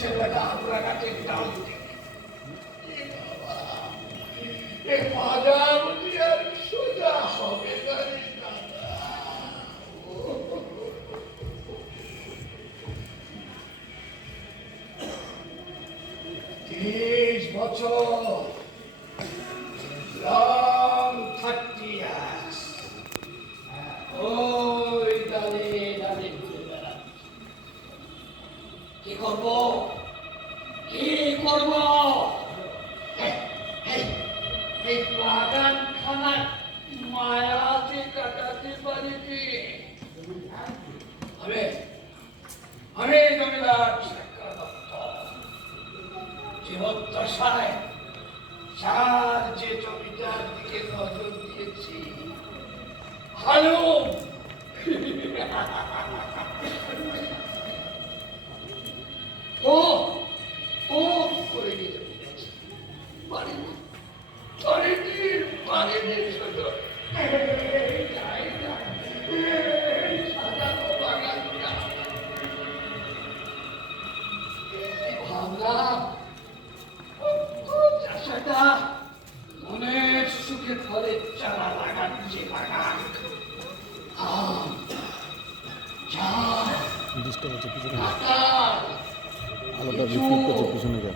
ছেলেটা আমরা গাছের ডাল থেকে এই মাজা বুঝি আর সোজা হবে না রে দাদা। 30 বছর, long 30 years, ওই ডালে ডালে ঘুরে বেড়াচ্ছি। কি করবো, কি করবো? এই বাগান খানা মায়াতে কাটাতে পারি কি? আমি আমি জমিদার শেখর দত্ত জীবদ্দশায় চার যে জমিটার দিকে নজর দিয়েছি, ভালো ও ও করে নিয়ে পারিনি পারিনি পারিনি শুধু সাজানো বাগানটা ভাবলাম চাষাটা মনের সুখে ফলের চারা লাগাচ্ছে বাগান ডিস্টার্ব হচ্ছে পিছনে কাঁঠাল, আলাদা রিফ্লেক্ট করছে পিছনে যা